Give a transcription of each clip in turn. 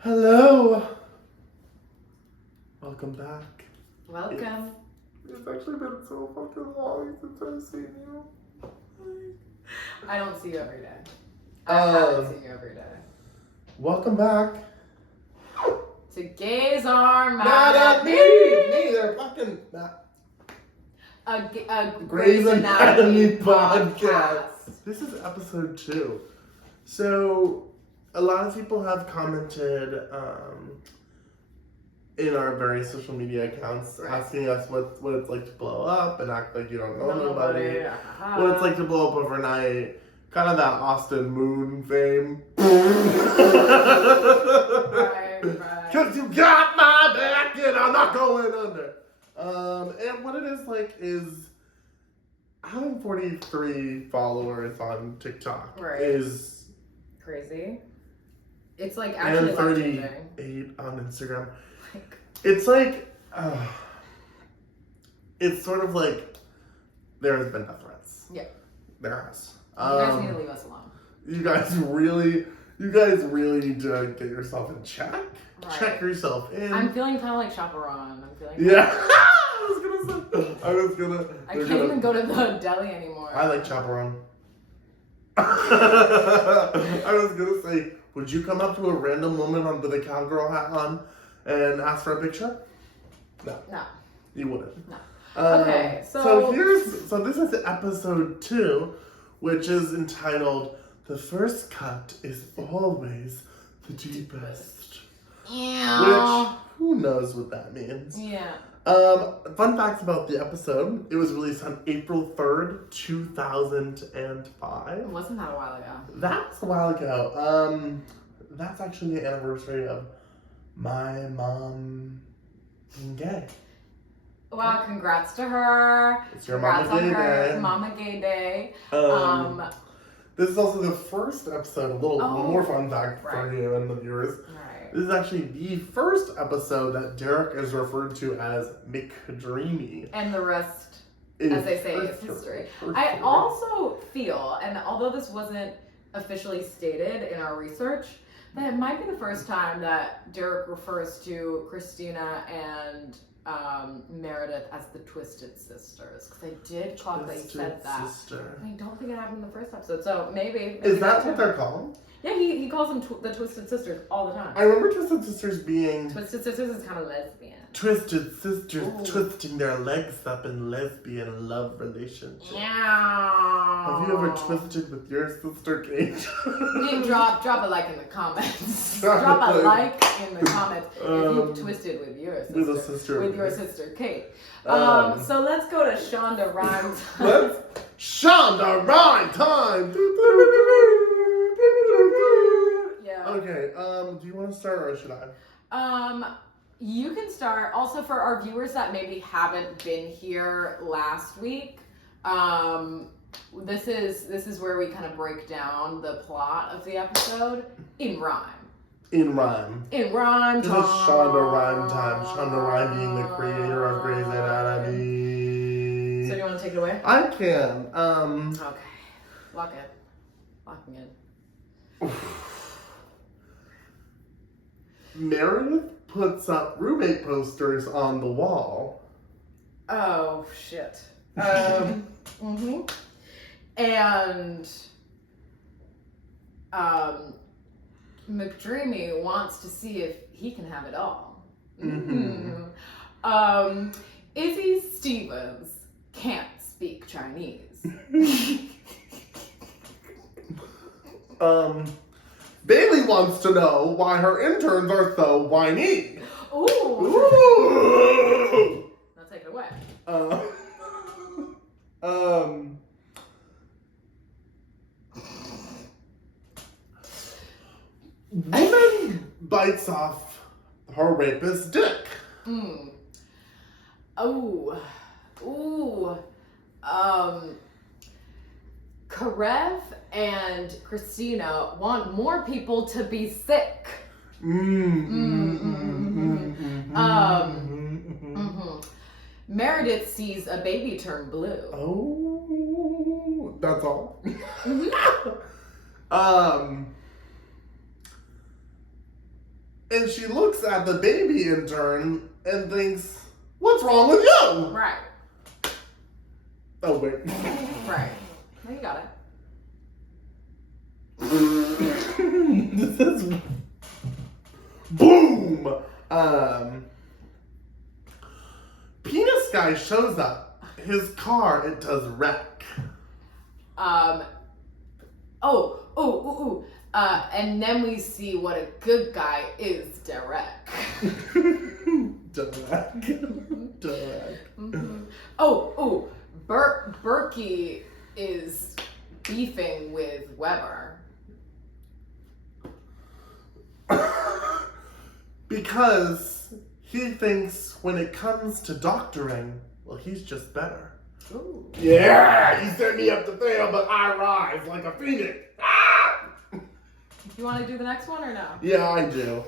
Hello. Welcome back. Welcome. It's actually been so fucking long since I've seen you. I don't see you every day. I haven't seen you every day. Welcome back. To gays are Mad at me. They're fucking a Grey's Anatomy podcast. podcast. This is episode 2. So, a lot of people have commented in our various social media accounts asking us what it's like to blow up and act like you don't know nobody. What it's like to blow up overnight. Kind of that Austin Moon fame. Right. Cause you got my back and I'm not going under. And what it is like is having 43 followers on TikTok is crazy. It's like actually and 38 on Instagram. It's like it's sort of like there has been death threats. Yeah. There has. You guys need to leave us alone. You guys really need to get yourself in check. Right. Check yourself in. I'm feeling kind of like chaperone. Yeah. I was gonna. I can't even go to the deli anymore. I like chaperone. I was gonna say, would you come up to a random woman with a cowgirl hat on and ask for a picture? No. You wouldn't. No. Okay, so this is episode 2, which is entitled "The First Cut Is Always the Deepest." Yeah. Which, who knows what that means? Yeah. Fun facts about the episode. It was released on April 3rd, 2005. Wasn't that a while ago? That's a while ago. That's actually the anniversary of my mom being gay. Well, congrats to her. It's your Congrats Mama Gay on her Day. Mama Gay Day. This is also the first episode, a little more fun fact for you and the viewers. Right. This is actually the first episode that Derek is referred to as McDreamy. And the rest, as they say, is history. I also feel, and although this wasn't officially stated in our research, that it might be the first time that Derek refers to Christina and Meredith as the Twisted Sisters, because I did clock that he said that. Sister. I don't think it happened in the first episode, so maybe Is that what they're called? Yeah, he calls them the Twisted Sisters all the time. I remember Twisted Sisters being... Twisted Sisters is kind of lesbian. Twisted Sisters twisting their legs up in lesbian love relationships. Yeah. Have you ever twisted with your sister, Kate? Drop a like in the comments. Drop a like in the comments if you've twisted with your sister. With your sister, Kate. So let's go to Shonda Rhimes. Shonda Rhimes time! Yeah. Okay, do you want to start or should I? You can start. Also, for our viewers that maybe haven't been here last week, this is where we kind of break down the plot of the episode in rhyme. In rhyme. In rhyme This is Shonda Rhimes time. Shonda Rhimes being the creator of Grey's Anatomy. So do you want to take it away? I can. Okay. Locking in. Meredith puts up roommate posters on the wall. Oh shit. And McDreamy wants to see if he can have it all. Izzy Stevens can't speak Chinese. Bailey wants to know why her interns are so whiny. Ooh. Now take it away. Woman bites off her rapist's dick. Karev and Christina want more people to be sick. Meredith sees a baby turn blue. Oh, that's all. And she looks at the baby intern and thinks, what's wrong with you? Right. Oh, wait. Right. No, you got it. This is boom. Penis guy shows up. His car, it does wreck. And then we see what a good guy is, Derek. Derek. Mm-hmm. Berkey is beefing with Weber. Because he thinks when it comes to doctoring, well, he's just better. Ooh. Yeah, you set me up to fail, but I rise like a phoenix. Ah! You want to do the next one or no? Yeah, I do.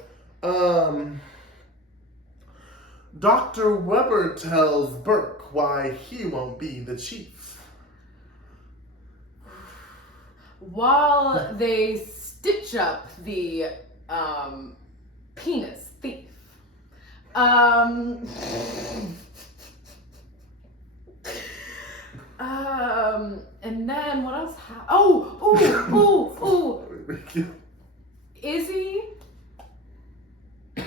Dr. Weber tells Burke why he won't be the chief. While they stitch up the penis thief. And then what else? Izzy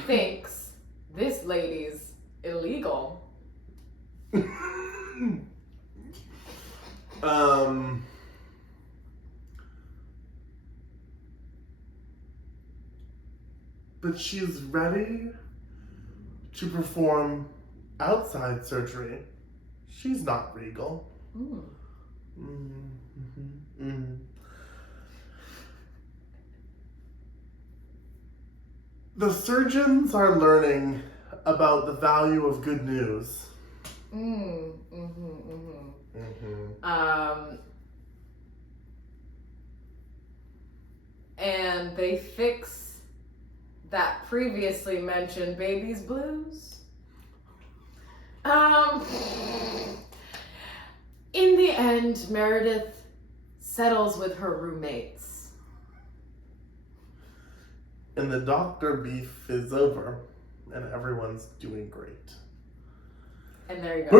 thinks this lady's illegal. But she's ready to perform outside surgery. She's not regal. Mm. Mm-hmm. Mm-hmm. The surgeons are learning about the value of good news. And they fix that previously mentioned baby's blues. In the end, Meredith settles with her roommates. And the doctor beef is over, and everyone's doing great. And there you go.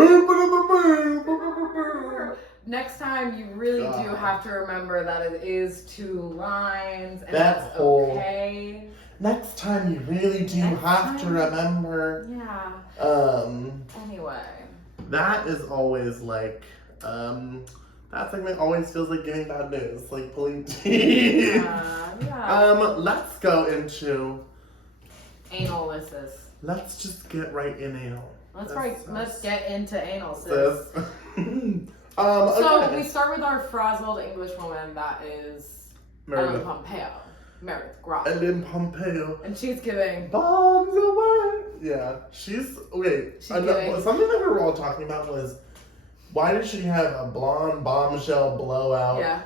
Next time, you really do have to remember that it is 2 lines, and that's okay. Next time, you really do have to remember. Yeah. Anyway. That is always like, that segment always feels like getting bad news, like pulling teeth. Yeah. Let's go into analysis. Let's just get right in anal. Let's get into anal, sis. So we start with our frazzled English woman that is Ellen Pompeo. Meredith Graf. Ellen Pompeo. And she's giving bombs away. Yeah, she's something that we were all talking about was, why did she have a blonde bombshell blowout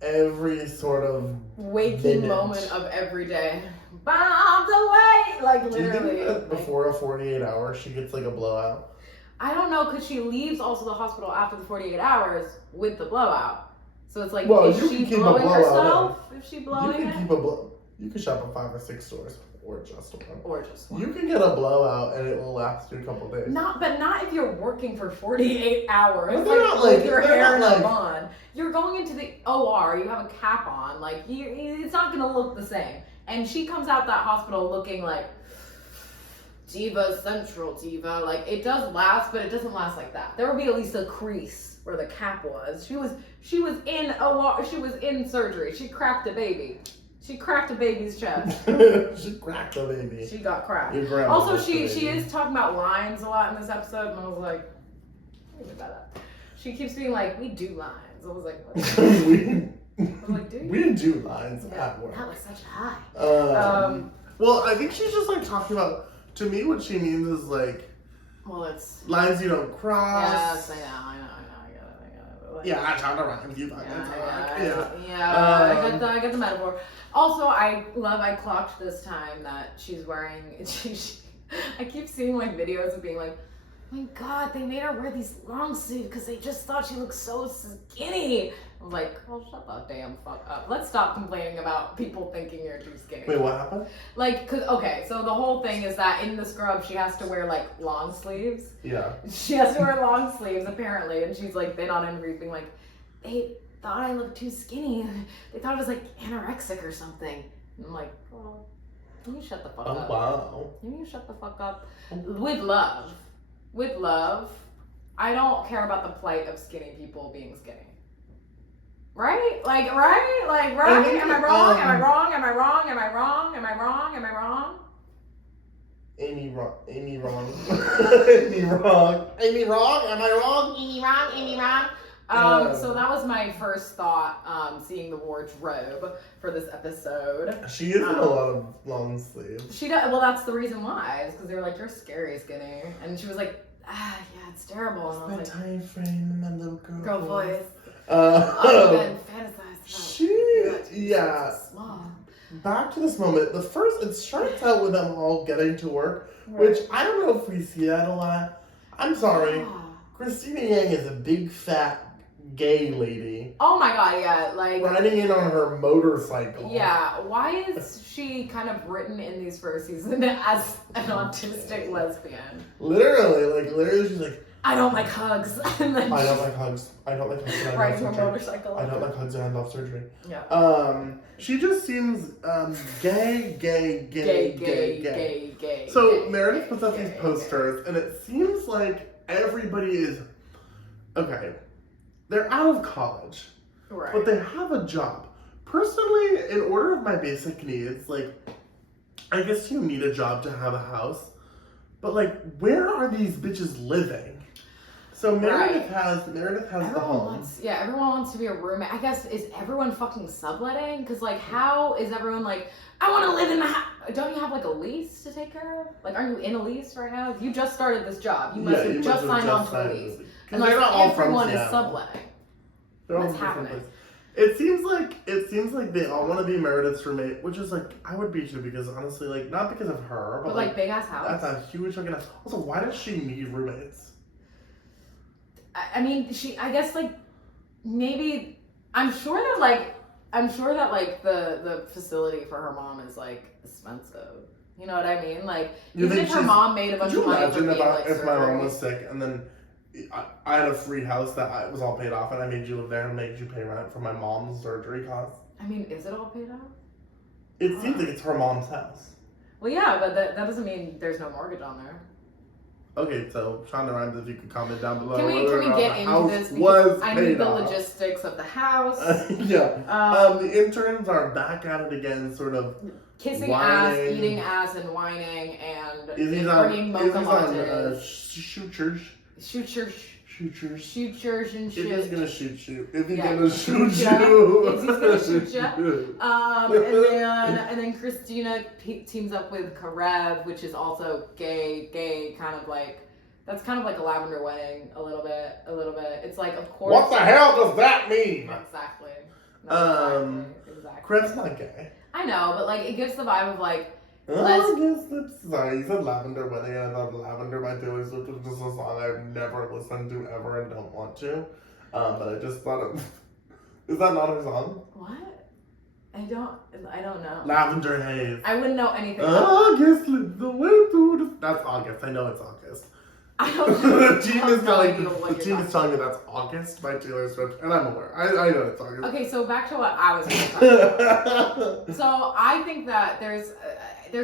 every sort of waking moment of every day? Bombs away! Like literally. Do you think that before a 48 hours she gets like a blowout? I don't know, because she leaves also the hospital after the 48 hours with the blowout. So it's like, well, is she blowing herself? Is she blowing it? You can shop at 5 or 6 stores, or just one. Or just one. You can get a blowout and it will last you a couple days. Not if you're working for 48 hours. But they're not like your hair in a bun. You're going into the OR. You have a cap on. Like it's not gonna look the same. And she comes out that hospital looking like Diva Central Diva. Like it does last, but it doesn't last like that. There would be at least a crease where the cap was. She was in OR. She was in surgery. She cracked a baby. She cracked a baby's chest. She cracked a baby. She got cracked. Also, she is talking about lines a lot in this episode, and I was like, what do you mean by that? She keeps being like, we do lines. I was like, what? we do lines at work. That was such a high. Well, I think she's just like talking about. To me, what she means is like, well, it's lines you don't cross. Yes, I know. I get it. Yeah, I tried to rhyme with you. I get the metaphor. Also, I clocked this time that she's wearing. I keep seeing like videos of being like, oh my God, they made her wear these long sleeves because they just thought she looked so skinny. I was like, well, shut the damn fuck up. Let's stop complaining about people thinking you're too skinny. Wait, what happened? Like, okay, so the whole thing is that in the scrub, she has to wear, like, long sleeves. Yeah. She has to wear long sleeves, apparently, and she's, like, been on interviews being like, they thought I looked too skinny. They thought I was, like, anorexic or something. And I'm like, well, can you shut the fuck up? Oh, wow. Can you shut the fuck up? With love. With love. I don't care about the plight of skinny people being skinny. Right? Like, right? Like, right? Am I wrong? Am I wrong? Am I wrong? Am I wrong? Am I wrong? Am I wrong? Amy wrong. Amy wrong. Amy wrong. Amy wrong? Am I wrong? Amy wrong? Amy wrong? So that was my first thought, seeing the wardrobe for this episode. She is in a lot of long sleeves. She does. Well, that's the reason why. Is because they were like, "You're scary, skinny," and she was like, "Ah, yeah, it's terrible." And I was my like, time frame, my little girl voice. Oh, fantasize yeah. Small. Back to this moment. It starts out with them all getting to work, which I don't know if we see that a lot. I'm sorry. Yeah. Christina Yang is a big fat gay lady. Oh my god, yeah, like riding in on her motorcycle. Yeah, why is she kind of written in these first seasons as an autistic lesbian? Literally, she's like, I don't like hugs. And then I don't like hugs. I don't like hugs. And I riding love her surgery. motorcycle. I don't like hugs and I love surgery. Yeah. She just seems gay. Gay. So Meredith puts up these posters, and it seems like everybody is okay. They're out of college, right? But they have a job. Personally, in order of my basic needs, like, I guess you need a job to have a house, but like, where are these bitches living? So Meredith has the home. Everyone wants to be a roommate. I guess, is everyone fucking subletting? Because like, how is everyone like, I want to live in the house? Don't you have like a lease to take care of? Like, are you in a lease right now? If you just started this job, you must have just signed on to a lease. Unless everyone is subletting. What's happening? It seems like they all want to be Meredith's roommate, which is like, I would be too, because honestly, like, not because of her, but like big ass house. That's a huge fucking house. Also, why does she need roommates? I mean, I guess like, maybe, I'm sure that the facility for her mom is like expensive. You know what I mean? Like, even if her mom made a bunch of money from being like if my mom was sick and then I had a free house that was all paid off and I made you live there and made you pay rent for my mom's surgery costs? I mean, is it all paid off? It seems like it's her mom's house. Well, yeah, but that doesn't mean there's no mortgage on there. Okay, so Shonda Rhimes, if you could comment down below. Can we get into this? Because I need the logistics of the house. The interns are back at it again, sort of kissing whining. ass, eating ass, and whining, and bringing mocha lattes. Shooters and shit. If he's gonna shoot you. If he's gonna shoot you. And then Christina teams up with Karev, which is also gay, kind of like, that's kind of like a lavender wedding, a little bit. It's like, of course. What the hell does that mean? Exactly. Karev's not gay. I know, but like, it gives the vibe of like, sorry, you said Lavender Wedding, and I thought Lavender by Taylor Swift was just a song I've never listened to ever and don't want to. But I just thought is that not her song? What? I don't know. Lavender Haze. I wouldn't know anything August leads the way through that's August. I know it's August. I don't know. The team is telling me that's August by Taylor Swift, and I'm aware. I know it's August. Okay, so back to what I was going to talk about. So I think that there's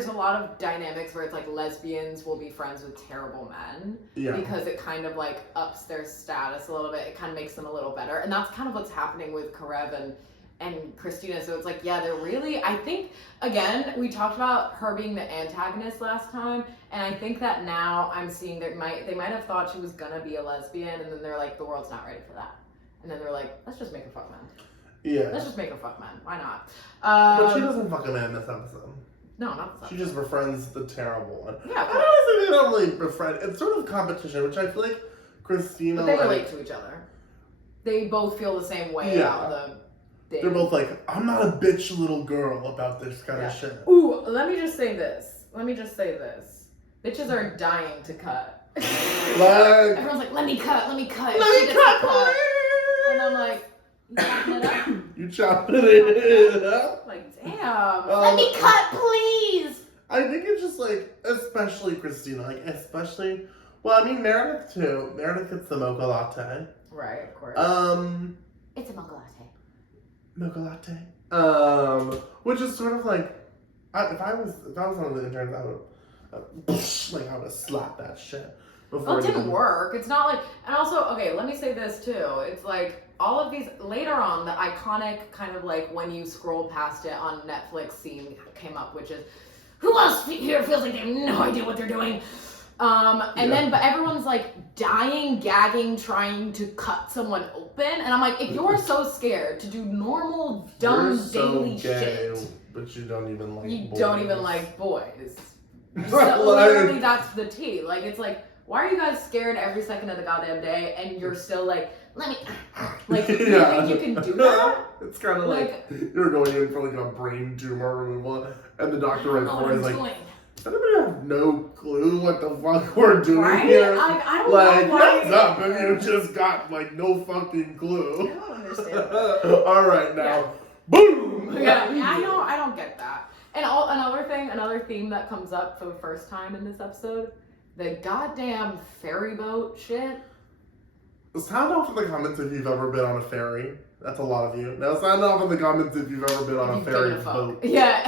a lot of dynamics where it's like lesbians will be friends with terrible men because it kind of like ups their status a little bit. It kind of makes them a little better, and that's kind of what's happening with Karev and Christina. So it's like, yeah, they're really, I think, again, we talked about her being the antagonist last time, and I think that now I'm seeing they might have thought she was gonna be a lesbian, and then they're like, the world's not ready for that, and then they're like, let's just make her fuck men. Yeah. Let's just make her fuck men. Why not? But she doesn't fuck a man in this episode. No, not this episode. She just befriends the terrible one. Yeah. I don't think they don't really befriend. It's sort of competition, which I feel like Christina. But they relate to each other. They both feel the same way about the. They're both like, I'm not a bitch little girl about this kind of shit. Ooh, let me just say this. Bitches are dying to cut. Like, everyone's like, let me cut. And I'm like, You chopping it up? You chopping it up? Like, damn. Let me cut, please. I think it's just like, especially Christina, like especially. Well, I mean Meredith too. Meredith gets the mocha latte. Right, of course. It's a mocha latte. Mocha latte. Which is sort of like, if I was one of the interns, I would, I would have slapped that shit. Well, it didn't work. It's not like, and also, okay, let me say this too. It's like all of these later on, the iconic kind of like when you scroll past it on Netflix scene came up, which is, who else here feels like they have no idea what they're doing? Then, but everyone's like dying, gagging, trying to cut someone open, and I'm like, if you're so scared to do normal, dumb, daily shit, but you don't even like. You boys. don't even like boys. So, literally, that's the tea. Like, it's like, why are you guys scared every second of the goddamn day, and you're still like, let me, like, you think you can do that? It's kind of like you're going in for like a brain tumor removal, and the doctor right before is like, does anybody have no clue what the fuck we're doing here? I don't like, know why. what's up? And you just got like no fucking clue. I don't understand. All right, now, boom. Yeah, I don't get that. And another theme that comes up for the first time in this episode, the goddamn ferry boat shit. Sound off in the comments if you've ever been on a ferry. That's a lot of you. Now sound off in the comments if you've ever been on a ferry boat. Yeah.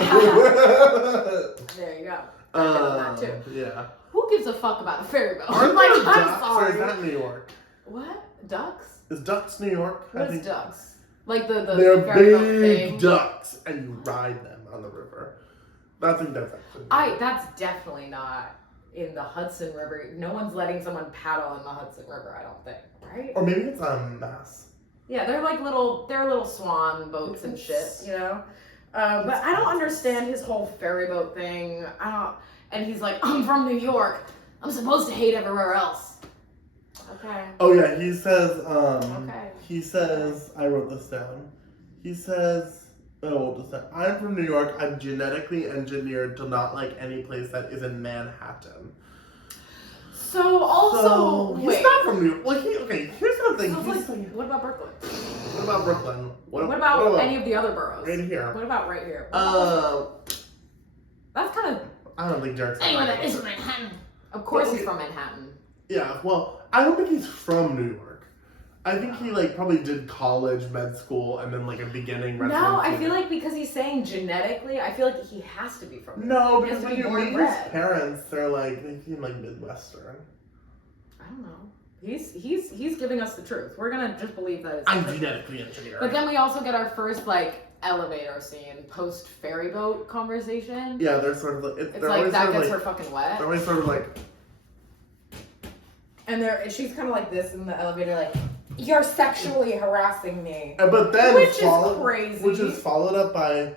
There you go. That too. Yeah. Who gives a fuck about a ferry boat? Aren't Like, there I'm ducks, sorry. or is that New York? What? Ducks? Is ducks New York? What is ducks? Like the they're ferry boat big thing? ducks, and you ride them on the river. I think that's actually. That's definitely not in the Hudson River. No one's letting someone paddle in the Hudson River, I don't think, right? Or maybe it's Mass. Yeah, they're little swan boats and shit, you know? But I don't understand his whole ferry boat thing. And he's like, I'm from New York. I'm supposed to hate everywhere else. Okay. Oh yeah, he says, Okay. He says, I wrote this down. He says, I'm from New York. I'm genetically engineered to not like any place that isn't Manhattan. So also, he's wait. not from New York. Like, here's the thing. So what about Brooklyn? What about Brooklyn? What about any of the other boroughs? Right here. What about right here? That's kind of. I don't think Derek's Anyone that isn't Manhattan. Of course he's from Manhattan. Yeah, well, I don't think he's from New York. I think he probably did college, med school, and then a beginning residency. No, I feel like because he's saying genetically, I feel like he has to be from. No, He has because to when be you born meet and his bred. parents, they seem Midwestern. I don't know. He's giving us the truth. We're gonna just believe that it's I'm true. genetically engineered. But then we also get our first elevator scene post ferry boat conversation. Yeah, they're sort of It's like that gets her fucking wet. They're always sort of And she's kind of like this in the elevator, like, you're sexually harassing me. But then Which is crazy. Which is followed up by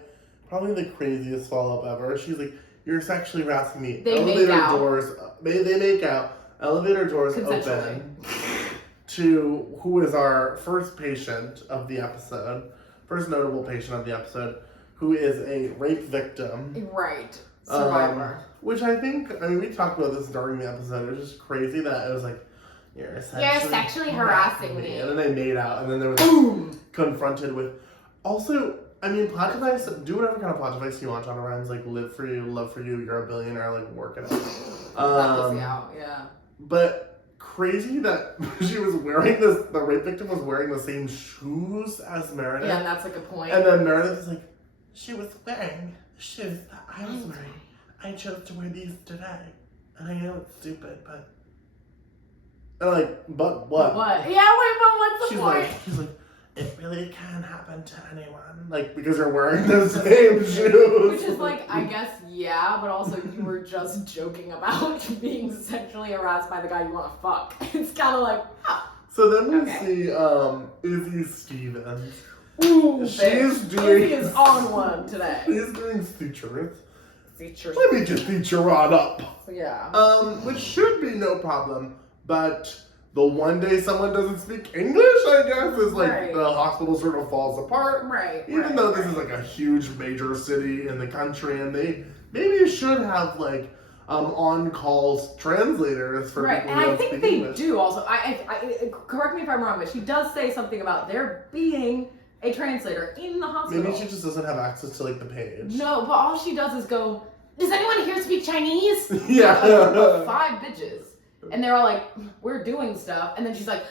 probably the craziest follow-up ever. She's like, you're sexually harassing me. They Elevator make out. doors. They make out. Elevator doors Consensually. open to who is our first patient of the episode, first notable patient of the episode, who is a rape victim. Right. Survivor. Which I mean, we talked about this during the episode. It was just crazy that it was like, you're sexually harassing me. And then they made out, and then they were confronted with. Also, I mean, plot device, do whatever kind of plot device you want, Shonda Rhimes, live for you, love for you, you're a billionaire, work it out. Yeah. But crazy that she was wearing the rape victim was wearing the same shoes as Meredith. Yeah, and that's a point. And then Meredith is like, she was wearing the shoes that I was wearing. I chose to wear these today. And I know it's stupid, but. And but what? What? Yeah, wait, but what's the point? She's like, it really can happen to anyone. Because you're wearing the same shoes. Which is I guess, yeah, but also you were just joking about being sexually harassed by the guy you want to fuck. It's kind of So then we see Izzy Stevens. Ooh, She's doing. Izzy is on one today. She's doing sutures. Features. Let me just feature on up. Yeah. Which should be no problem, but the one day someone doesn't speak English, I guess, is Right. the hospital sort of falls apart. Right. Even though this is a huge major city in the country, and they maybe should have on-call translators for right, people and who I don't think speak they English. do also. I correct me if I'm wrong, but she does say something about there being a translator in the hospital. Maybe she just doesn't have access to like the page. No, but all she does is go, Does anyone here speak Chinese? Yeah. a group of 5 bitches, and they're all like, we're doing stuff, and then she's like,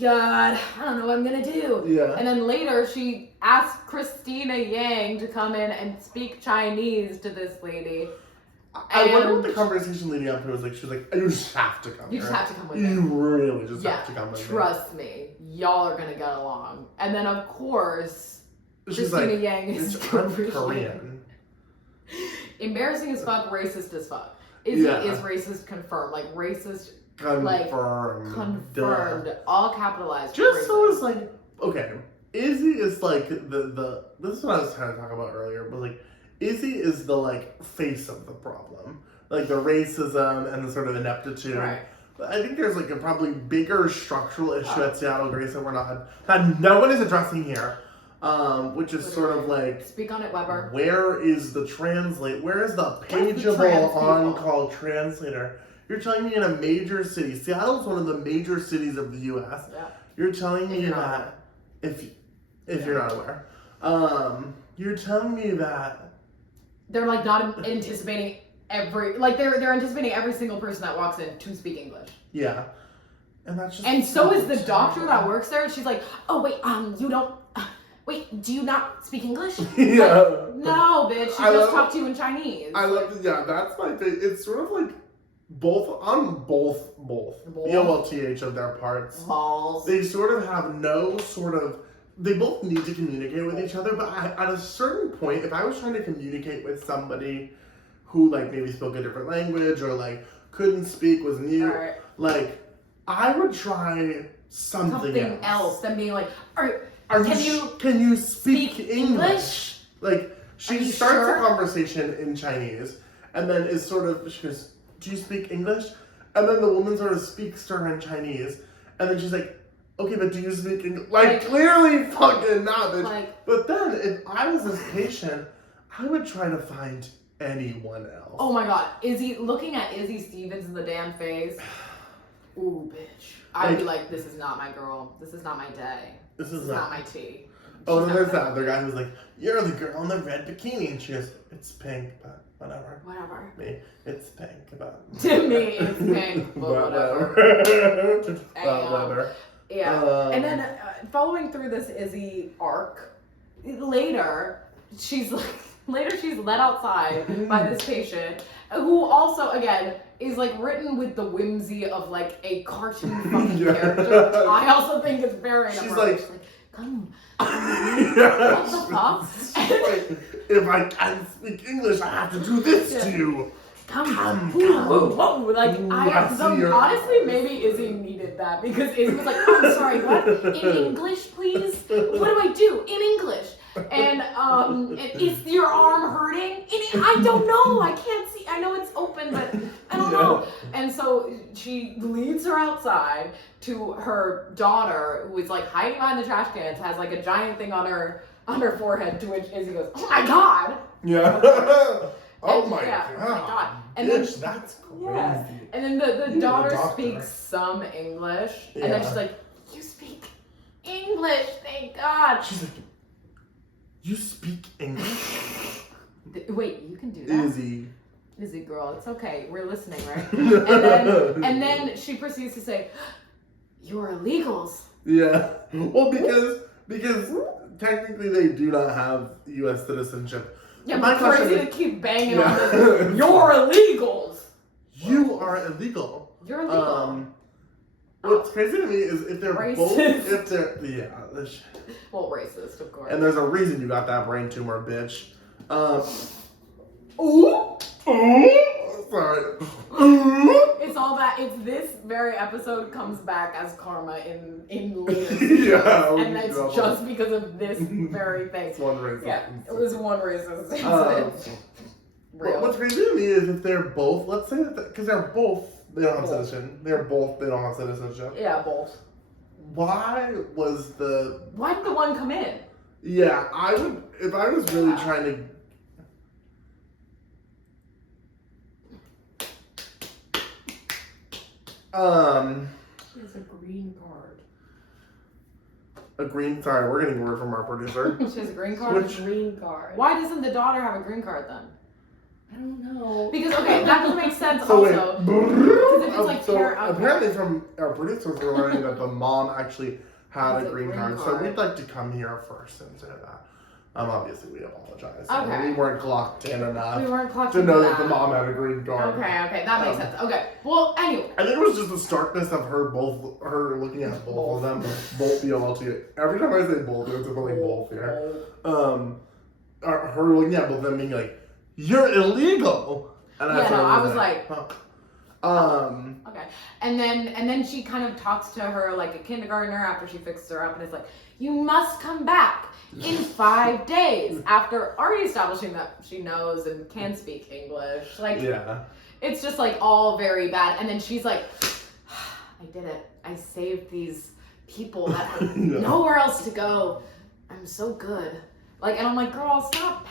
God, I don't know what I'm gonna do. Yeah. And then later she asked Christina Yang to come in and speak Chinese to this lady. I wonder what And- the conversation leading up to was like. She was like, "You just have to come. You just here. have to come with You me. really just Yeah, have to come with trust me, y'all are gonna get along." And then of course, me." She's Christina like, Yang is I'm Korean. embarrassing as fuck, racist as fuck. Izzy Yeah. is racist confirmed, like racist Confirmed. confirmed, Duh. all capitalized. Just racist. so it's like, okay, Izzy is like the. This is what I was trying to talk about earlier, but like, Izzy is the like face of the problem, like the racism and the sort of ineptitude. Right. But I think there's like a probably bigger structural issue at Seattle Grace that we're not that no one is addressing here, which is sort of like. Speak on it, Weber. Where is the translate? Where is the Where's the pageable trans people? on-call translator? You're telling me in a major city, Seattle's one of the major cities of the U.S. Yeah. You're telling me you're not that if you're not aware, you're telling me that They're like not anticipating they're anticipating every single person that walks in to speak English. yeah, and that's just And so is the terrible. doctor that works there. She's like, oh wait, you don't. Wait, do you not speak English? Yeah, No, bitch. She I just love- talked to you in Chinese. I love. Yeah, that's my thing. It's sort of like both Both. BOLTH of their parts. Balls. They sort of have no sort of. They both need to communicate with each other, but at a certain point, if I was trying to communicate with somebody who like maybe spoke a different language or like couldn't speak, was mute, Alright. like I would try something else than being like, Are Can can you speak speak English? English? Like Are she you starts sure? a conversation in Chinese and then is sort of she goes, "Do you speak English?" And then the woman sort of speaks to her in Chinese, and then she's like, "Okay, but do you speak English?" Like clearly fucking not, bitch. like, But then if I was this patient, I would try to find anyone else. oh my god, looking at Izzy Stevens in the damn face. Ooh, bitch. I'd be like, this is not my girl. This is not my day. This This is is not my tea. Oh, She's and not there's my- that other guy who's like, "You're the girl in the red bikini," and she goes, "It's pink, but whatever." Whatever. Me, it's pink, but To me, it's pink, but whatever. But whatever. Yeah. And then following through this Izzy arc, later she's let outside by this patient who also again is like written with the whimsy of like a cartoon fucking Yeah. character, which I also think is very She's inappropriate. like- She's like, come. Yeah, What the fuck? she's like, if I can't speak English, I have to do this Yeah. to you. Come, Come. whoa, whoa. Like, Ooh, I see your honestly, eyes. maybe Izzy needed that because Izzy was like, I'm sorry, what? In English, please? What do I do? In English? And is your arm hurting? I don't know. I can't see. I know it's open, but I don't know. And so she leads her outside to her daughter, who is like hiding behind the trash cans, has like a giant thing on her forehead. To which Izzy goes, "Oh my god!" Yeah. Oh And- my yeah, god. oh my god. And Bitch, then- that's crazy. Yeah. And then the You're daughter the doctor. speaks some English, and then Yeah. she's like, "You speak English, thank God." She's like, "You speak English?" Wait, you can do that, Izzy. Izzy girl. It's okay. We're listening, right? and then she proceeds to say, "You're illegals." Yeah. Well, because technically they do not have U.S. citizenship. Yeah, My but question crazy is- to keep banging Yeah. on this. You're illegals. You are illegal. You're illegal. What's crazy to me is if they're both, Racist. if they're, yeah, this- Well, racist, of course. and there's a reason you got that brain tumor, bitch. Ooh. Sorry. It's all that. It's this very episode comes back as karma in later. Yeah. And it's just because of this very thing. It's one racist. Yeah, it was one racist Um, incident. What's crazy to me is if they're both, let's say that, because they don't have citizenship. They don't have citizenship. Yeah, both. Why was the, Why did the one come in? yeah, I would, if I was really trying to, She has a green card. Sorry, we're getting word from our producer. She has a green card? Green card. Why doesn't the daughter have a green card then? I don't know. Because, okay, that doesn't make sense So also. wait, if it's like so okay. apparently from our producers we're learning that the mom actually had Has a green card. So we'd like to come here first and say that. Obviously we apologize. Okay. We weren't clocked in enough We weren't clocked to into know that the mom had a green card. Okay, that makes sense. Okay, well, anyway. I think it was just the starkness of her looking at both of them, both BLT. Every time I say both, it's like both here. Her looking at both of them being like, "You're illegal," and I was like, huh. Okay, and then she kind of talks to her like a kindergartner after she fixes her up, and is like, "You must come back in 5 days," after already establishing that she knows and can speak English. Like, Yeah. it's just like all very bad. And then she's like, "I did it. I saved these people that have nowhere else to go. I'm so good." Like, and I'm like, girl, stop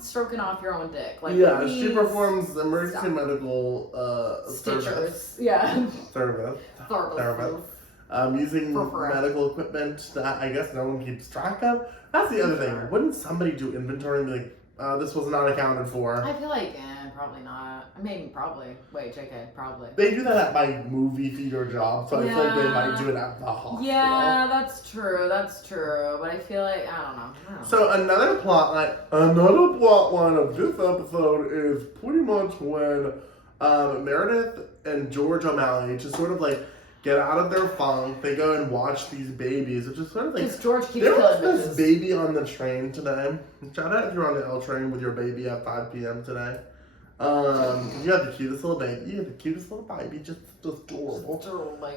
stroking off your own dick. Like, yeah, please she performs emergency stop. medical Stitchers. service. Yeah. Therapist. Using medical equipment that I guess no one keeps track of. That's the other thing. Wouldn't somebody do inventory and be like, this was not accounted for? I feel like, probably not. I mean, probably. Wait, JK, probably. They do that at my movie theater job, so I feel like they might do it at the hospital. Yeah, that's true. But I feel like, I don't know. So another plot line of this episode is pretty much when Meredith and George O'Malley just sort of like get out of their funk. They go and watch these babies, which is sort of like, because George keeps there was killing this bitches. baby on the train today. Shout out if you're on the L train with your baby at 5 p.m. today. You have the cutest little baby. You have the cutest little baby, just adorable.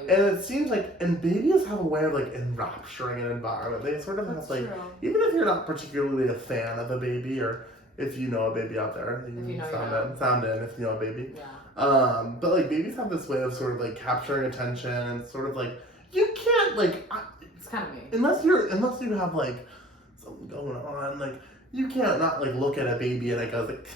And it seems like, and babies have a way of like enrapturing an environment. They sort of have like, even if you're not particularly a fan of a baby, or if you know a baby out there, you can sound in if you know a baby. Yeah. But like babies have this way of sort of like capturing attention, and sort of like you can't like. It's kind of me. Unless you have like something going on, like you can't not like look at a baby and it goes like,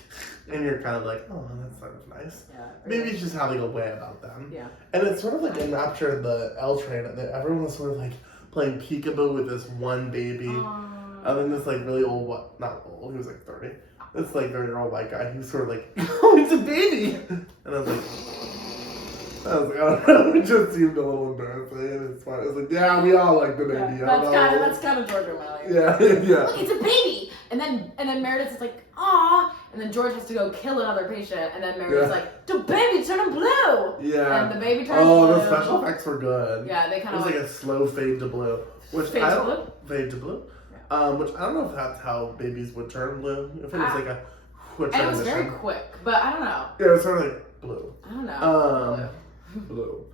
and you're kind of like, oh, that's sort of nice. Yeah. Babies just have like a way about them. Yeah. And it's sort of like enraptured the L train, and everyone was sort of like playing peekaboo with this one baby. And then this like really old, not old, he was like 30. This like very old white guy, he was sort of like, oh, it's a baby! And I was like, I don't know, it just seemed a little embarrassing, and it's fine. I was like, yeah, we all like the baby. Yeah, that's kind of George O'Malley. Yeah. Look, it's a baby! And then Meredith is like, aw! And then George has to go kill another patient, and then Meredith's like, the baby turned blue! Yeah. And the baby turns blue. Oh, the special effects were good. Yeah, they kind of It was like a slow fade to blue. Fade to blue? Yeah. Which I don't know if that's how babies would turn blue. If it was like a quick and transition. it was very quick, but I don't know. Yeah, it was sort of like blue. I don't know. Blue.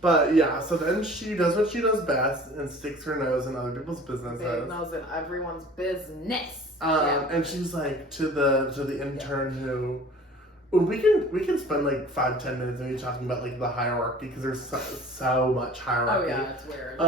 But yeah, so then she does what she does best and sticks her nose in other people's businesses. Big nose in everyone's business. And she's like to the intern who we can spend like 5-10 minutes maybe talking about like the hierarchy, because there's so much hierarchy. Oh yeah, it's weird.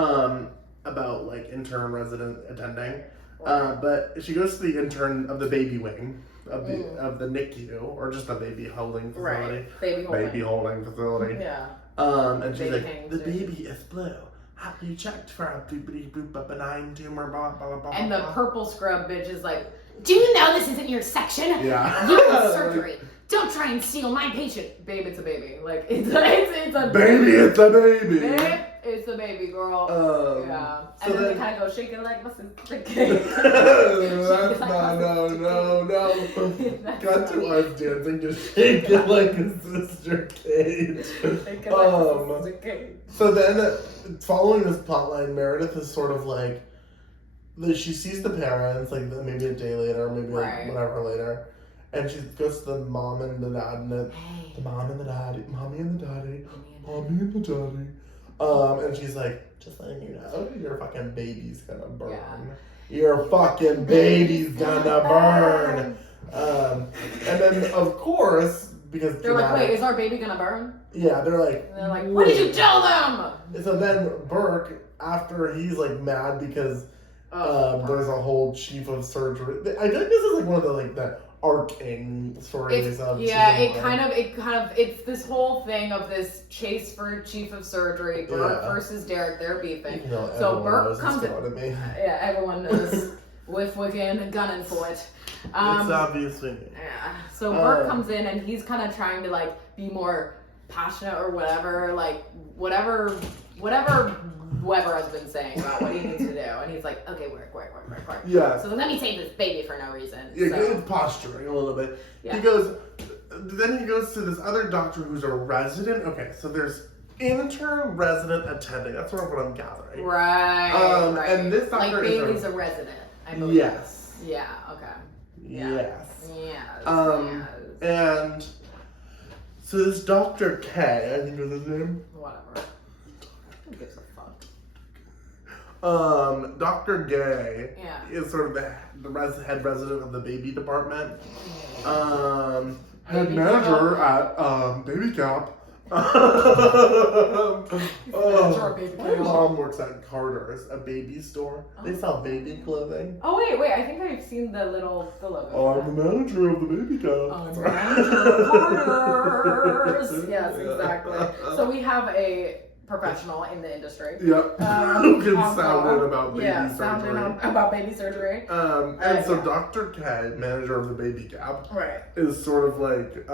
About like intern, resident, attending. But she goes to the intern of the baby wing of the NICU, or just the baby holding facility. Right. Baby holding facility. Yeah. And she's baby like, the baby is blue. Have you checked for a benign tumor? Blah blah blah. And the purple scrub bitch is like, do you know this isn't your section? yeah. You're in surgery. Don't try and steal my patient. babe, it's a baby. Like it's a baby. It's a baby. Babe, it's a baby, girl. Yeah. And then they kind of go shake it like my sister Kate. That's not, no. Got to us dancing to shake it like a sister Kate. Shake it like a sister Kate. So then, following this plotline, Meredith is sort of like, she sees the parents, like maybe a day later, maybe like whatever later. And she goes to the mom and the dad, and the mom and the daddy, mommy and the daddy. And she's like, just letting you know, your fucking baby's gonna burn. Yeah. Your fucking baby's gonna burn. And then, of course, because they're like, wait, is our baby gonna burn? Yeah, they're like, and they're like, what did you tell them? So then Burke, after he's like mad because there's a whole chief of surgery. I think this is like one of the arcing stories It's of it's this whole thing of this chase for chief of surgery, Bert versus Derek. They're beefing. So Bert comes in. Yeah, everyone knows. Whiff Wiccan, gunning for it. It's obviously me. Yeah. So Bert comes in and he's kind of trying to like be more passionate or whatever, like whatever Weber has been saying about what he needs to do, and he's like, okay, work. Yeah. So let me save this baby for no reason. Yeah, so. it's posturing a little bit. Yeah. Then he goes to this other doctor who's a resident. Okay, so there's intern, resident, attending. That's what I'm gathering. Right. Right. And this doctor like Bailey's a resident, I believe. Yes. Yeah. Okay. Yeah. Yes. Yes. And so this Dr. K, I think is his name. Whatever. Who gives a fuck? Dr. Gay Yeah. is sort of the head resident of the baby department. Head Baby manager at Baby Cap. My mom works at Carter's, a baby store. They sell baby clothing. Oh wait! I think I've seen the logo. I'm the manager of the Baby Cap. I'm the manager of Carter's. Yes, exactly. So we have a professional in the industry. Yep. Who can sound in about baby surgery. Sound in about baby surgery. And so Dr. K, manager of the Baby Cap, right, is sort of like,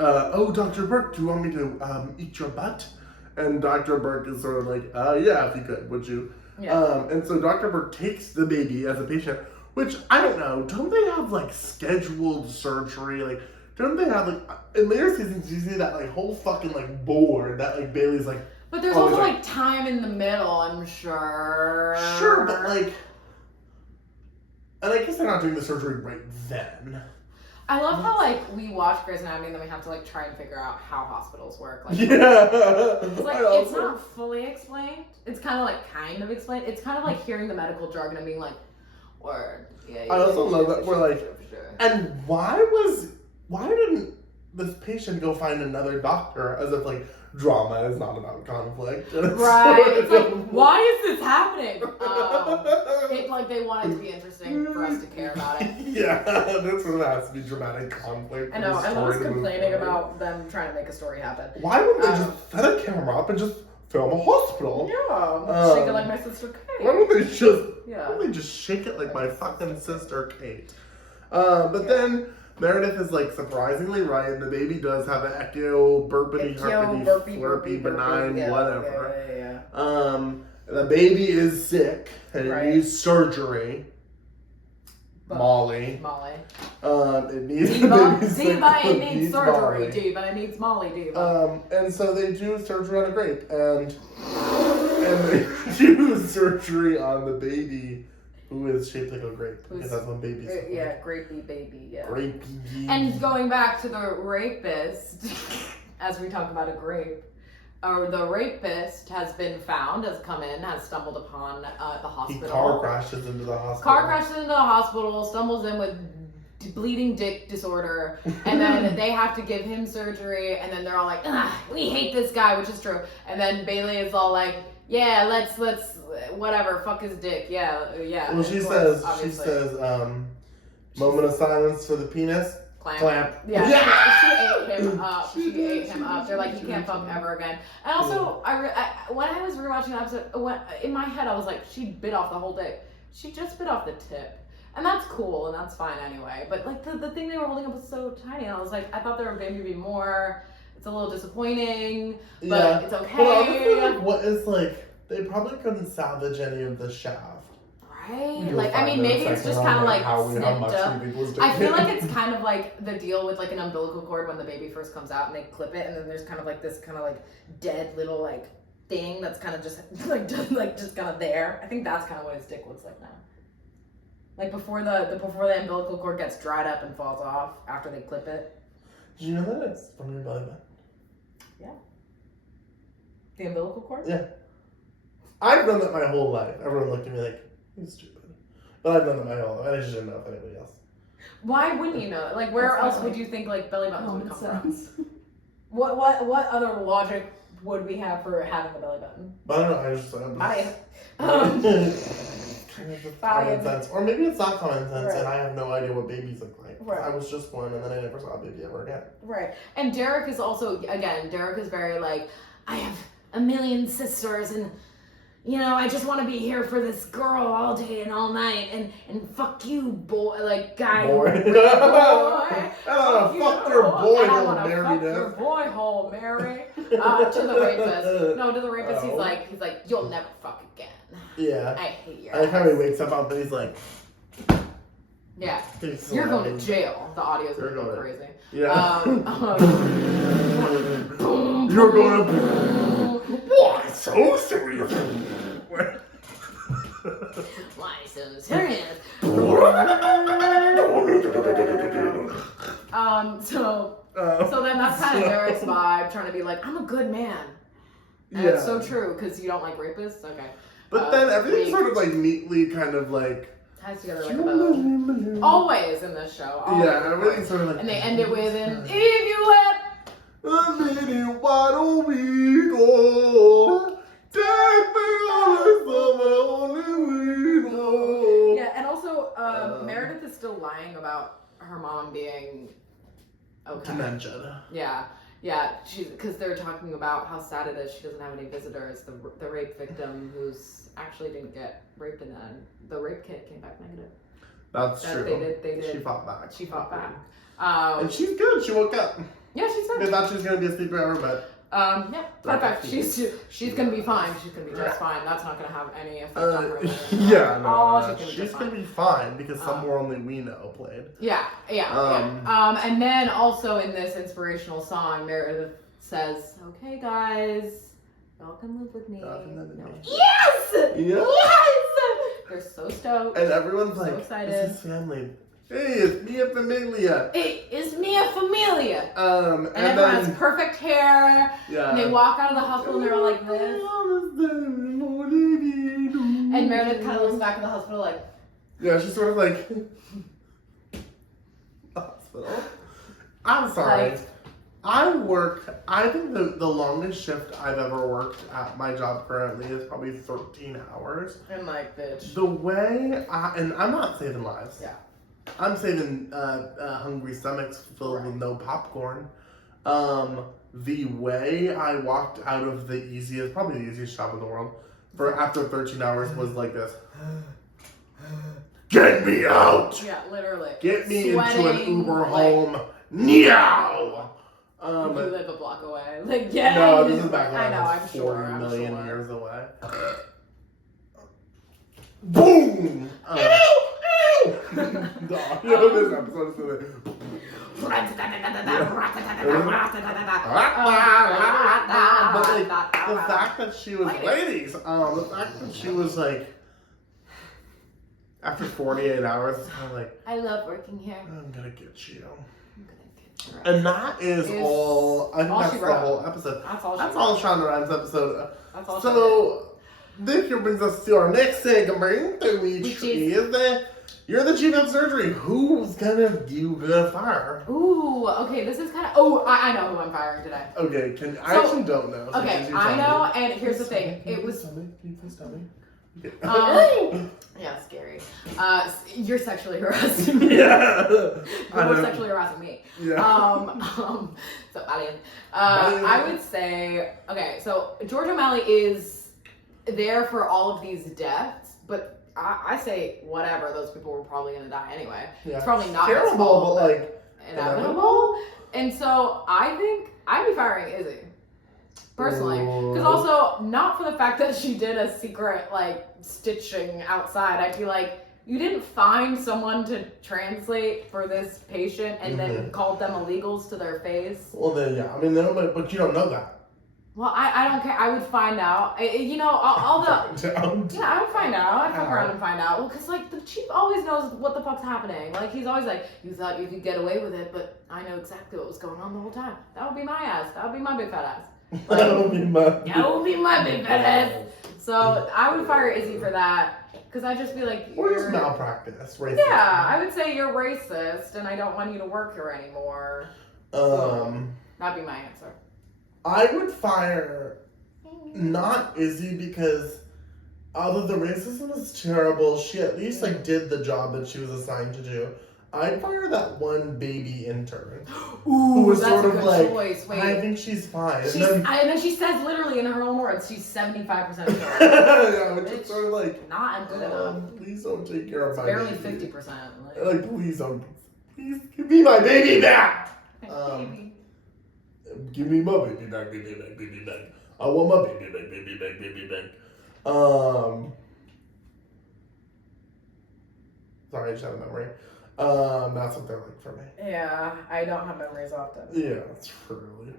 oh, Dr. Burke, do you want me to eat your butt? And Dr. Burke is sort of like, yeah, if you could, would you? Yeah. And so Dr. Burke takes the baby as a patient, which, I don't know, don't they have, like, scheduled surgery? Like, don't they have, like, in later seasons, you see that, like, whole fucking, like, board that, like, Bailey's, like... But there's also, like, time in the middle, I'm sure. Sure, but, like... And I guess they're not doing the surgery right then. I love how, like, we watch Grey's Anatomy and then we have to, like, try and figure out how hospitals work. Like, yeah. It's like, it's not fully explained. It's kind of, like, kind of explained. It's kind of like hearing the medical jargon and being like, word. Yeah, I also love that we're like, and why didn't this patient go find another doctor, as if, like, drama is not about conflict. Right. It's like, why is this happening? It's like they want it to be interesting for us to care about it. Yeah, that's what it has to be, dramatic conflict. I know, everyone's complaining about them trying to make a story happen. Why wouldn't they just set a camera up and just film a hospital? Yeah, shake it like my sister Kate. Why don't they just shake it like my fucking sister Kate? But then Meredith is like surprisingly right. The baby does have an echo, burpity, burpy, benign, whatever. Yeah. The baby is sick and it needs surgery. But Molly. It needs Diva. Diva, it needs surgery. Diva, it needs Molly. Diva. And so they do surgery on a grape, and they do surgery on the baby, who is shaped like a grape, because that's what babies are. Yeah, grapey baby, yeah. Grapey. And going back to the rapist, as we talk about a grape, the rapist has been found, has come in, has stumbled upon the hospital. He car crashes into the hospital. Stumbles in with bleeding dick disorder, and then they have to give him surgery, and then they're all like, we hate this guy, which is true. And then Bailey is all like, yeah, let's whatever, fuck his dick, yeah. Well, she says, moment of silence for the penis. Clamp. Yeah. She ate him up. They're like, you can't fuck ever again. And also, when I was rewatching the episode, in my head I was like, she bit off the whole dick. She just bit off the tip. And that's cool, and that's fine anyway. But like the thing they were holding up was so tiny, and I was like, I thought there would maybe be more. It's a little disappointing, but it's okay. Well, honestly, like, what is like, they probably couldn't salvage any of the shaft. Right? Like, I mean, maybe it's just kind of like snipped up. I feel like it's kind of like the deal with like an umbilical cord when the baby first comes out and they clip it, and then there's kind of like this kind of like dead little like thing that's kind of just just kind of there. I think that's kind of what his dick looks like now. Like before the umbilical cord gets dried up and falls off after they clip it. Did you know that it's from your belly button? Yeah. The umbilical cord? Yeah. I've done that my whole life. Everyone looked at me like, you're stupid. But I've done that my whole life. I just didn't know if anybody else. Why wouldn't you know? Like, where else would you think like belly buttons would come from? What other logic would we have for having a belly button? I don't know. kind of just Bye. common sense. Or maybe it's not common sense Right. and I have no idea what babies look like. Right. I was just born and then I never saw a baby ever again. Right. And Derek is also, again, Derek is very like, I have a million sisters and, you know, I just want to be here for this girl all day and all night and fuck you, boy, like, guy. Boy. boy. I wanna fuck your boy, and I don't wanna marry fuck this. your boy, whole Mary. To the rapist. No, to the rapist, Oh. he's like, you'll never fuck again. Yeah. I hate your I like how he ass. wakes up and he's like, Yeah. he's You're going laughing. to jail. The audio's You're going going- crazy. Yeah. Boom, You're boom, going to. Why so serious? Why so serious? So then that's kind of Derek's vibe, trying to be like, I'm a good man. And it's so true, because you don't like rapists? Okay. But then everything's sort of like neatly kind of like. Ties together like a bow. Always in this show. Always. Yeah, everything's sort of like. And they end it with an, if you let. Why don't we go? Take me on the only we know. Yeah, and also, Meredith is still lying about her mom being okay. Dementia. Yeah, because they're talking about how sad it is she doesn't have any visitors. The rape victim who's actually didn't get raped in the end. The rape kit came back negative. That's That true. they did. She fought back. She fought back. And she's good. She woke up. Yeah, she's They good. thought she was gonna be asleep forever, but Yeah, perfect. She's gonna be fine. She's gonna be just fine. That's not gonna have any effect on her. Later. no. She's She's gonna gonna be be fine because somewhere only we know played. Yeah. And then also in this inspirational song, Meredith says, "Okay, guys, y'all can live with me." Y'all can live with me. Yes. Yeah. Yes. They're so stoked. And everyone's So like, excited. "This is family." Hey, it's Mia Familia. It is Mia Familia. And And everyone then has perfect hair. yeah. And they walk out of the hospital and they're all like this. And Meredith kind of looks back at the hospital like, Yeah, she's sort of like hospital. I'm sorry. Like- I think the longest shift I've ever worked at my job currently is probably 13 hours. I'm like, bitch. The way and I'm not saving lives. Yeah. I'm saving hungry stomachs filled with no popcorn. The way I walked out of probably the easiest job in the world, after 13 hours was like this. Get me out! Yeah, literally. Get me into an Sweating, Uber like, home now! You live a block away. Like, yeah. No, this is back when I know, I was I'm 40 sure. I'm million sure. years away. Boom! The audio of this episode is so but like the fact that she was ladies, the fact that she was like after 48 hours, it's kind of like I love working here. I'm gonna get you. I'm gonna get you. And that is all. I think all that's she the wrote. whole episode. That's all. That's all Shonda Rhimes episode. That's all. So this here brings us to our next segment, which is the you're the chief of surgery. Who's you gonna fire? Ooh, okay. This is kind of. Oh, I know who I'm firing today. Okay, I actually don't know. So Okay, could you I tell know, me? and here's the thing. It was. Can you please tell me? Okay. Yeah, scary. You're sexually harassing me. Yeah. You're sexually harassing me. Yeah. So Alien. I would say, okay, so George O'Malley is there for all of these deaths, but I say whatever, those people were probably gonna die anyway. Yeah. It's probably not his terrible, fault, but like inevitable. And so I think I'd be firing Izzy. Personally. Because also, not for the fact that she did a secret, like, stitching outside. I'd be like, you didn't find someone to translate for this patient and then called them illegals to their face. Well, then, yeah. I mean, but you don't know that. Well, I don't care. I would find out. All the... Yeah, I would find out. I'd fuck around and find out. Well, because, like, the chief always knows what the fuck's happening. Like, he's always like, you thought you could get away with it, but I know exactly what was going on the whole time. That would be my ass. That would be my big fat ass. That would be my. That would be my big fat ass. So I would fire Izzy for that, because I'd just be like, Or just malpractice, racist. yeah, I would say you're racist, and I don't want you to work here anymore. That'd be my answer. I would fire not Izzy because Although the racism is terrible, she at least like did the job that she was assigned to do. I'd fire that one baby intern who was that's sort a of good like, choice. Wait. I think she's fine. And then she says literally in her own words, she's 75% sure. Yeah, which is sort of like, Not good enough. please don't take care of my Barely baby. 50%. Like, please don't. Please give me my baby back. Baby. Give me my baby back, baby back, baby back. I want my baby back, baby back, baby back. Sorry, I just had a memory. That's what they're like for me. Yeah, I don't have memories often. Yeah, truly.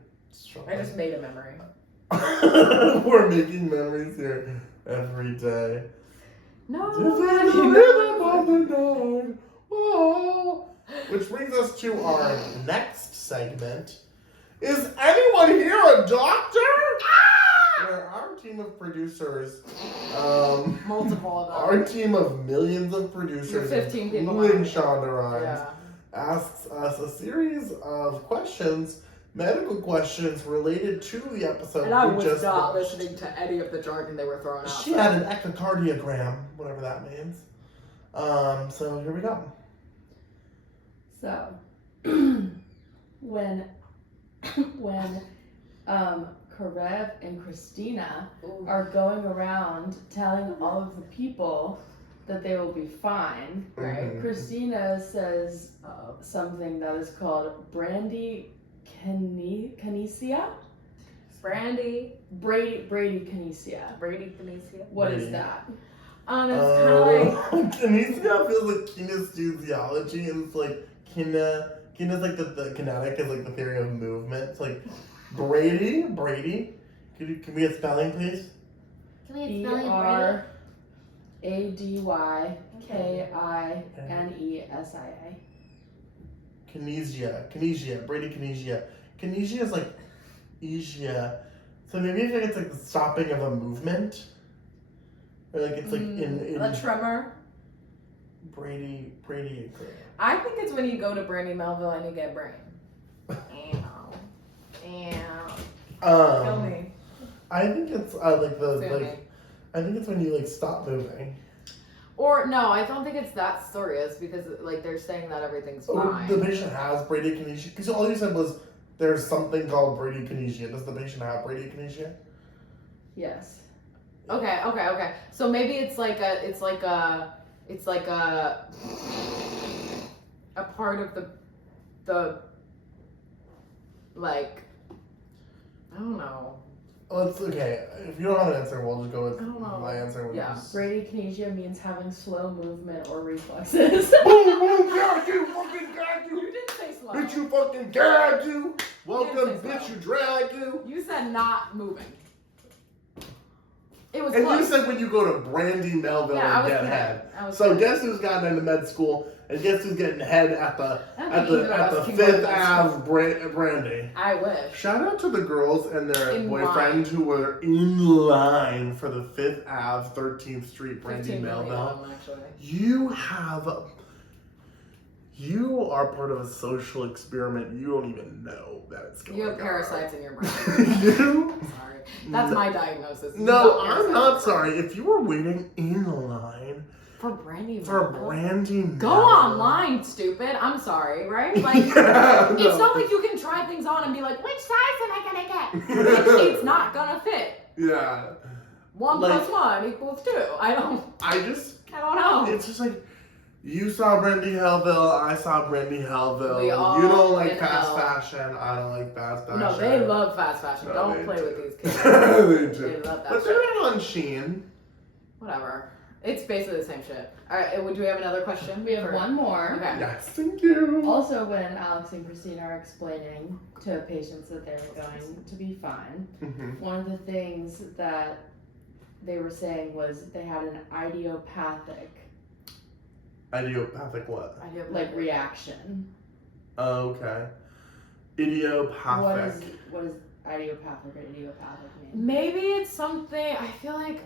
I just made a memory. We're making memories here every day. No. Whoa. Which brings us to our next segment. Is anyone here a doctor? Where our team of producers, Multiple of them. our team of millions of producers, 15 people. including Shonda Rhimes, Yeah. asks us a series of questions, medical questions related to the episode And I we was just not watched. listening to any of the jargon they were throwing out. She had an echocardiogram, whatever that means. So here we go. So, when Karev and Christina are going around telling all of the people that they will be fine, Mhm. Christina says something that is called Brandy Kinesia? Brandy. Brady Kinesia. Brady Benicia. What Brady. is that? It's kind of like. Kinesia feels like kinesthesiology, and it's like kina's like the kinetic is like the theory of movement. It's like Brady. Can we get spelling, please? Can we have spelling of Brady? BRADYKINESIA. Kinesia. Brady Kinesia. Kinesia is like Asia. So maybe if it's like the stopping of a movement. Or like it's like in a tremor. Brady. I think it's when you go to Brandy Melville and you get brain. Kill me. I think it's like Kill the me. like. I think it's when you like stop moving. Or no, I don't think it's that serious because like they're saying that everything's Or fine. the patient has bradykinesia. Because all you said was there's something called bradykinesia. Does the patient have bradykinesia? Yes. Okay. So maybe it's like a part of the like I don't know. Let's okay. If you don't have an answer, we'll just go with I don't know. my answer. Which Yeah. is Bradykinesia means having slow movement or reflexes. boom, gag you, fucking gag You you, didn't say slow. bitch, you fucking gag you. You Welcome, didn't say bitch, so. you drag you. You said not moving. It was And close. you said when you go to Brandy Melville Yeah, I and was get kidding. head. I was So kidding. guess who's gotten into med school, and guess who's getting head at the I don't think either of us can go to Fifth med Ave Brandy. I wish. Shout out to the girls and their In boyfriend line. who were in line for the 5th Ave 13th Street Brandy 15 million Melville. of them, actually. You are part of a social experiment. You don't even know that it's going on. You have parasites in your brain. You? Sorry. That's my diagnosis. You No, got I'm parasites not in sorry. If you were waiting in line For Brandy for Melville? Brandy Go Melville- online, stupid. I'm sorry, right? Like, Yeah, it's no. not like you can try things on and be like, which size am I gonna get? Bitch, it's not gonna fit. Yeah. 1 Like- plus 1 equals 2. I don't know. It's just like, you saw Brandy Hellville, I saw Brandy Hellville. We all You don't like in fast hell. fashion, I don't like fast fashion. No, they love fast fashion. No, Don't they play do. with these kids. They They do. love that But shit. they're not on Shein. Whatever. It's basically the same shit. Alright, do we have another question? We have For- one more. Okay. Yes, thank you. Also, when Alex and Christina are explaining to patients that they're going to be fine, Mhm. one of the things that they were saying was they had an idiopathic Idiopathic what? I have like reaction. Oh, okay. Idiopathic. What is idiopathic or idiopathic mean? Maybe it's something, I feel like,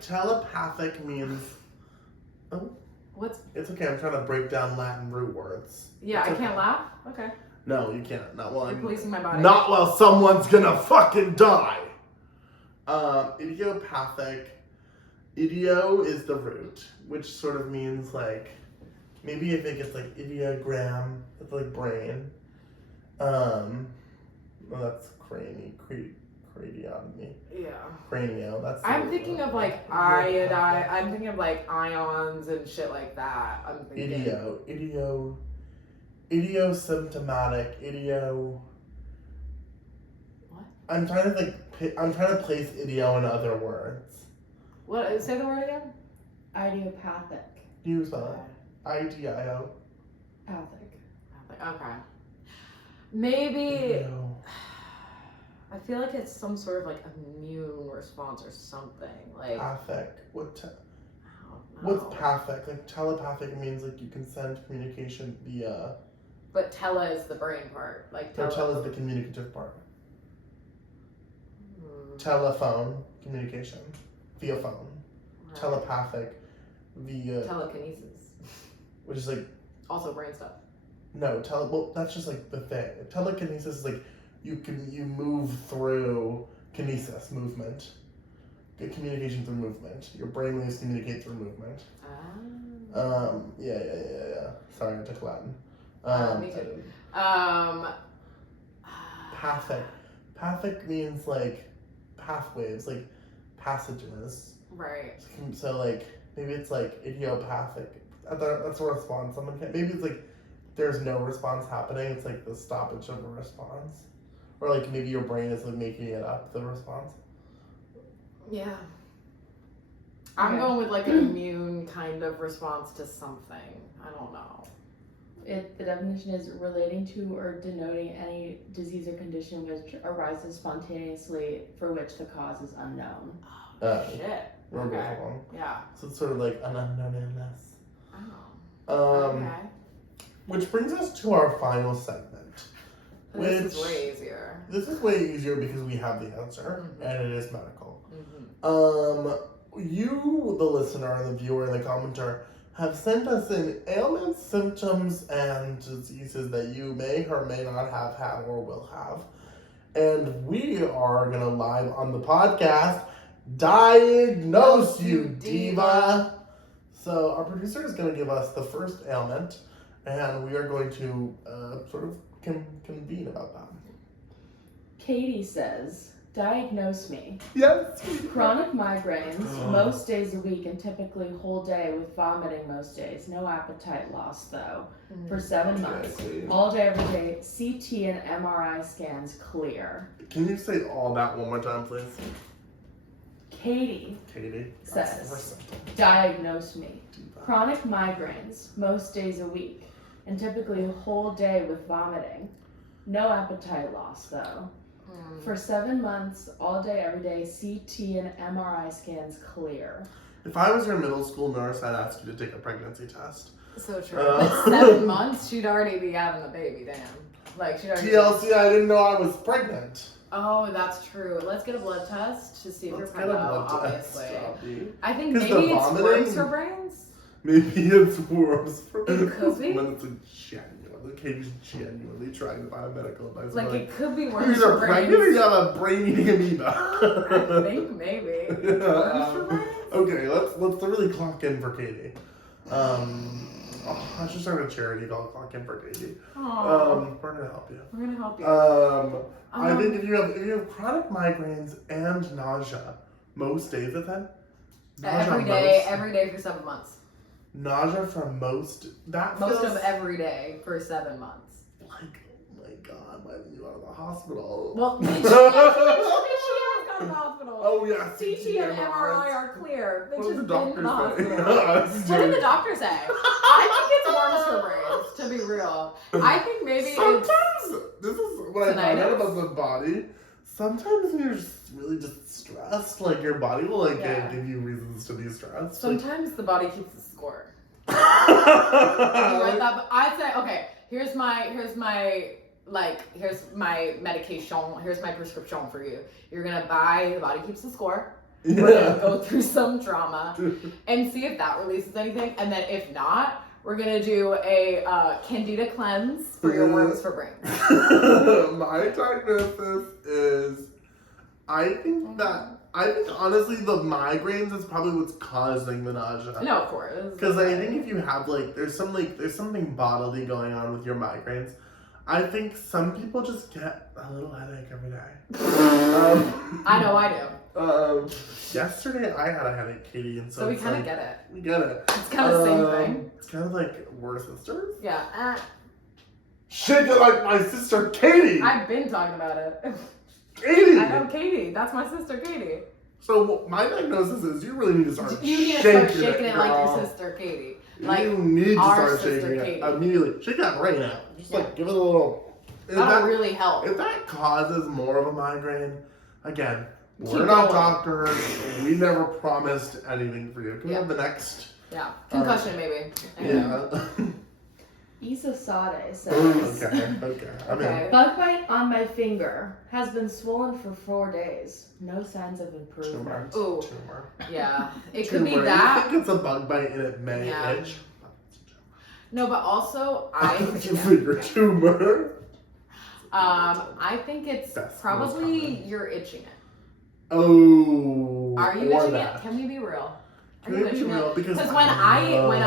Telepathic means. what's, It's okay, I'm trying to break down Latin root words. yeah, It's I okay. can't laugh? Okay. No, you can't. Not while You're I'm. policing my body. Not while someone's gonna fucking die. Idiopathic Idio is the root, which sort of means like, maybe I think it's like ideogram, it's like brain. Well, that's craniotomy. Yeah. Cranio, that's I'm thinking of like iodine. I'm thinking of like ions and shit like that. I'm thinking. Idiosymptomatic, What? I'm trying to think, I'm trying to place idio in other words. What? Say the word again. Idiopathic. Use that. IDIO. Pathic. Okay. Maybe. Idio. I feel like it's some sort of like immune response or something. Like. Pathic. I don't know. What's pathic? Like telepathic means like you can send communication via. But tele is the brain part. Like Or tele is the communicative part. Hmm. Telephone communication via phone. Right. Telepathic via, Telekinesis. which is like Also brain stuff. no well that's just like the thing. Telekinesis is like you move through kinesis movement. Get communication through movement. Your brain waves communicate through movement. Ah. Yeah. Sorry, I took Latin. Me too. Pathic. Pathic means like pathways, like passages. Right. So like maybe it's like idiopathic. That's a response. Maybe it's like there's no response happening. It's like the stoppage of a response, or like maybe your brain is like making it up the response. Yeah. I'm going with like an immune kind of response to something. I don't know. The definition is relating to or denoting any disease or condition which arises spontaneously for which the cause is unknown. Oh, shit. We're Okay. both wrong. Yeah. So it's sort of like an unknown illness. Oh. Okay. Which brings us to our final segment. This is way easier. This is way easier because we have the answer, Mhm. and it is medical. Mm-hmm. You, the listener, the viewer, the commenter, have sent us in ailments, symptoms, and diseases that you may or may not have had or will have. And we are going to live on the podcast diagnose you, diva. So our producer is going to give us the first ailment, and we are going to sort of convene about that. Katie says, diagnose me. Yes. Chronic migraines, most days a week and typically whole day with vomiting most days. No appetite loss though. For 7 months. All day, every day. CT and MRI scans clear. Can you say all that one more time, please? Katie Katie says, diagnose me. Chronic migraines, most days a week and typically a whole day with vomiting. No appetite loss though. For 7 months, all day, every day, CT and MRI scans clear. If I was your middle school nurse, I'd ask you to take a pregnancy test. So true. But 7 months, she'd already be having the baby, damn. Like, she'd already TLC, I didn't know I was pregnant. Oh, that's true. Let's get a blood test to see if you're pregnant, obviously. Abby. I think 'Cause maybe the it's vomiting- worms for brains. Maybe it's worse for It could be. But it's like genuinely, Katie's genuinely trying to find medical advice. Like, it could be You're worms either for pregnant or brains. you have a brain-eating amoeba. I think maybe. Worms for brains? Okay, let's really clock in for Katie. I should start a charity called Clock In for Katie. Aw. We're gonna help you. We're gonna help you. I think if you have chronic migraines and nausea most days of that. Every day for 7 months. Nausea for most. That Most feels of every day for 7 months. like, oh my god, why didn't you out of the hospital? Well, she has gone to the hospital. Oh yeah, CT and MRI are clear. What Bitch did has the been in the doctor say? hospital. What did the doctor say? I think it's worms for brains, to be real. I think maybe it's... Sometimes, this is what I found out Tinnitus? about the body. Sometimes when you're just really just stressed, like your body will like Yeah. give you reasons to be stressed. Sometimes the body keeps the score. Like, Right, that, I'd say, okay, here's my medication, here's my prescription for you. You're gonna buy The Body Keeps the Score. We're gonna go through some trauma and see if that releases anything, and then if not, we're gonna do a Candida cleanse for your worms for brains. My diagnosis is I think honestly the migraines is probably what's causing the nausea. No, of course. Because I think if you have there's something bodily going on with your migraines. I think some people just get a little headache every day. I know I do. Yesterday I had a headache, Katie, and So we kind of get it. We get it. It's kind of the same thing. It's kind of like we're sisters. Yeah. Shake it like my sister Katie. I've been talking about it. Katie. I know Katie. That's my sister Katie. So my diagnosis is you really need to start. You need to start shaking shaking it like girl. your sister Katie. Like you need to our start sister shaking Katie. it immediately. Shake that brain out. Just Yeah. give it a little. That'll really help. If that causes more of a migraine, again, we're Keep not going. doctors. We never promised anything for you. Can we have the next? Yeah. Concussion maybe. Yeah. Isa Sade says, Okay. I'm in. bug bite on my finger has been swollen for 4 days. No signs of improvement. Ooh. Tumor. Yeah. It could be Tumor. that. You think it's a bug bite and it may Yeah. itch? No, but also It's a finger tumor. I think it's That's probably most common. you're itching it. Oh. Are you or itching that. it? Can we be real? Are Can you we be itching real? it? Because when I I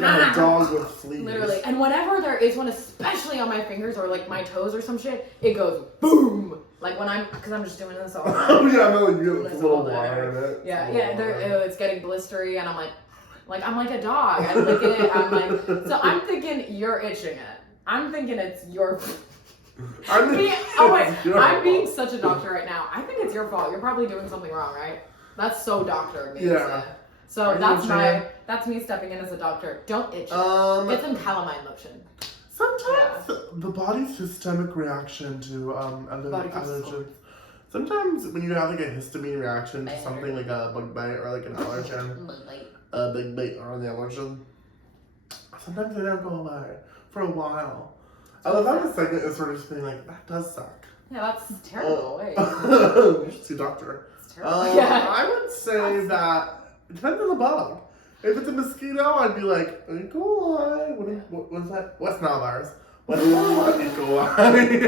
got a dog with fleas. literally, and whenever there is one, especially on my fingers or like my toes or some shit, it goes boom. Like when because I'm just doing this all. Oh yeah, no, you get a This little all day. water in it. Yeah, It's a yeah, little water. it's getting blistery, and I'm like a dog. I'm licking it. I'm like, so I'm thinking you're itching it. I'm thinking it's your. I'm I'm being such a doctor right now. I think it's your fault. You're probably doing something wrong, right? That's so doctor of me. to Yeah. say. So Are you that's me stepping in as a doctor. Don't itch it. Get some calamine lotion. Sometimes the body's systemic reaction to Body keeps allergens. scoring. Sometimes when you have like a histamine reaction to Bite. something like a bug bite or like an allergen, a big bite or the allergen, sometimes they don't go away for a while. I love how the segment is sort of just being like, that does suck. Yeah, that's terrible. Wait, See, doctor. it's terrible. Yeah. I would say that it depends on the bug. If it's a mosquito, I'd be like, E. coli. What is that? West Nile virus. West Nile E. coli. E.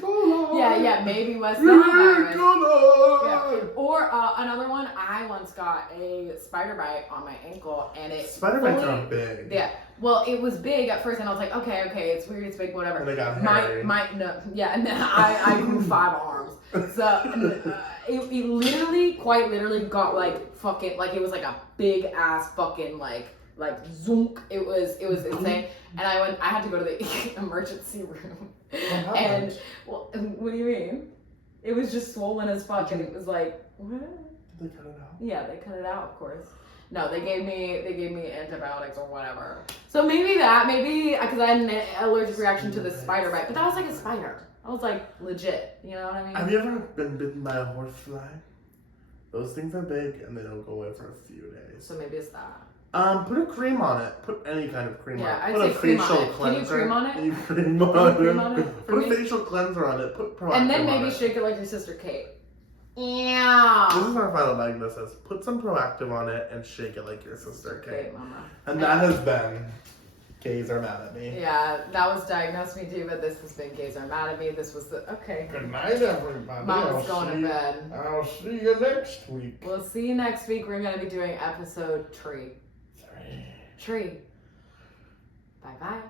coli. Yeah, maybe West Nile virus. E. coli. Yeah. Or another one, I once got a spider bite on my ankle, and it Spider bites fully- are big. Yeah. Well, it was big at first, and I was like, okay, it's weird, it's big, whatever. And they got hairy. And then I grew 5 arms. So it literally, quite literally, got like fucking like it was like a big ass fucking like zoom. It was insane. And I had to go to the emergency room. What And happened? well, what do you mean? It was just swollen as fuck, and it was like, what? Did they cut it out? Yeah, they cut it out, of course. No, they gave me antibiotics or whatever. So maybe because I had an allergic reaction to the spider bite, but that was like a spider. I was like legit, you know what I mean? Have you ever been bitten by a horsefly? Those things are big and they don't go away for a few days. So maybe it's that. Put a cream on it. Put any kind of cream Yeah, on it. I'd Put say a cream on facial it. Can cleanser. you cream on it? You cream Can you on cream it. on it for Put a me? facial cleanser on it. Put Proactiv And then maybe on it. shake it like your sister Kate. This Yeah. is our final diagnosis. Put some Proactiv on it and shake it like your sister Kate. Great, mama. And that has been Gays Are Mad at Me. Yeah, that was Diagnose Me Too, but this has been Gays Are Mad at Me. This was okay. Good night, everybody. Mama's going to bed. I'll see you next week. We'll see you next week. We're going to be doing episode 3. 3. Bye bye.